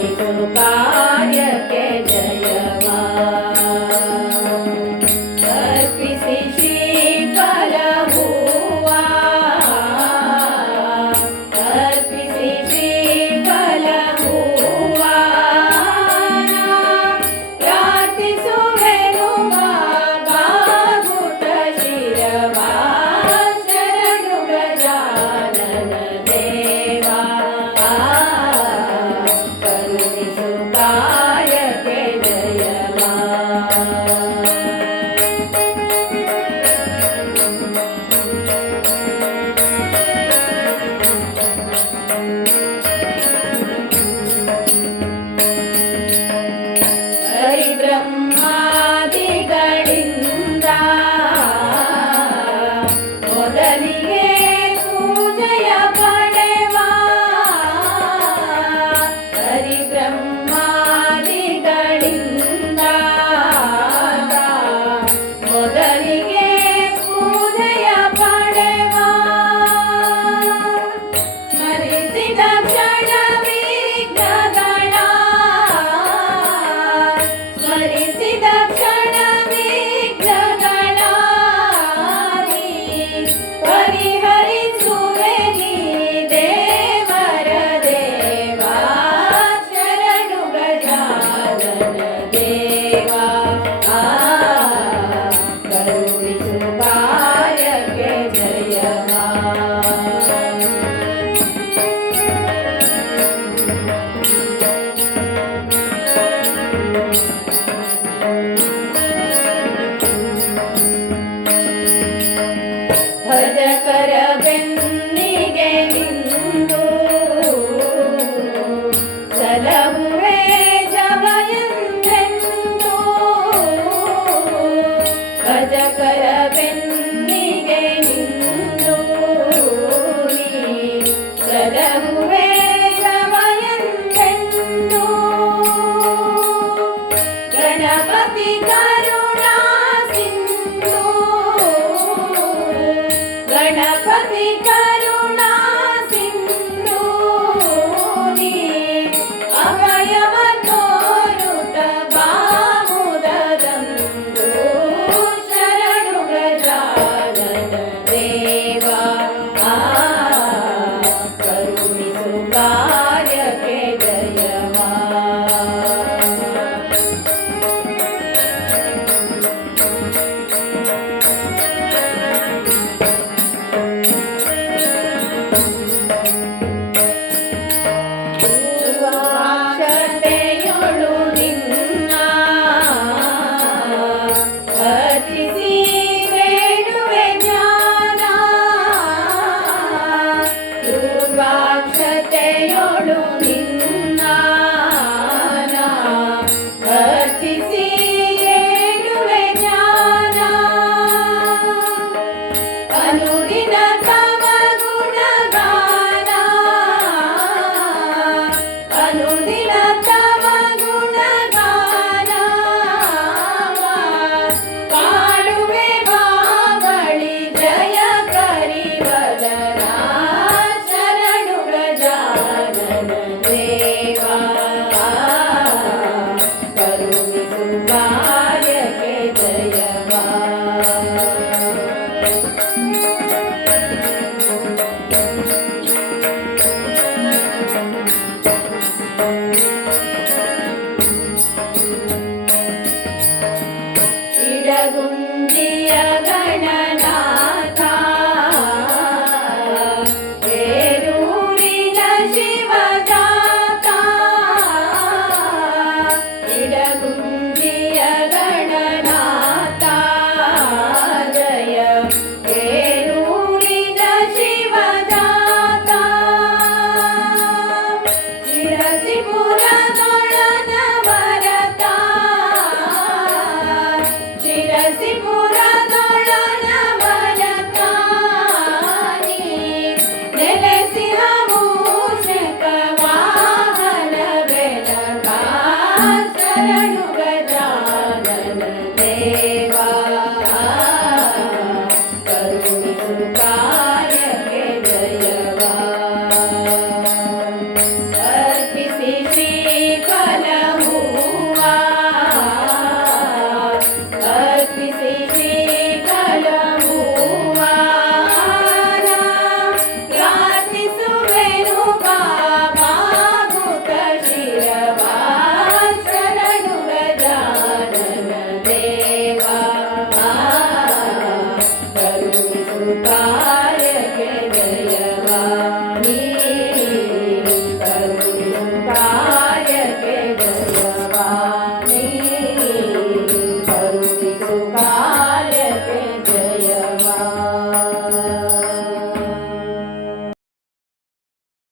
before the bar. Brahma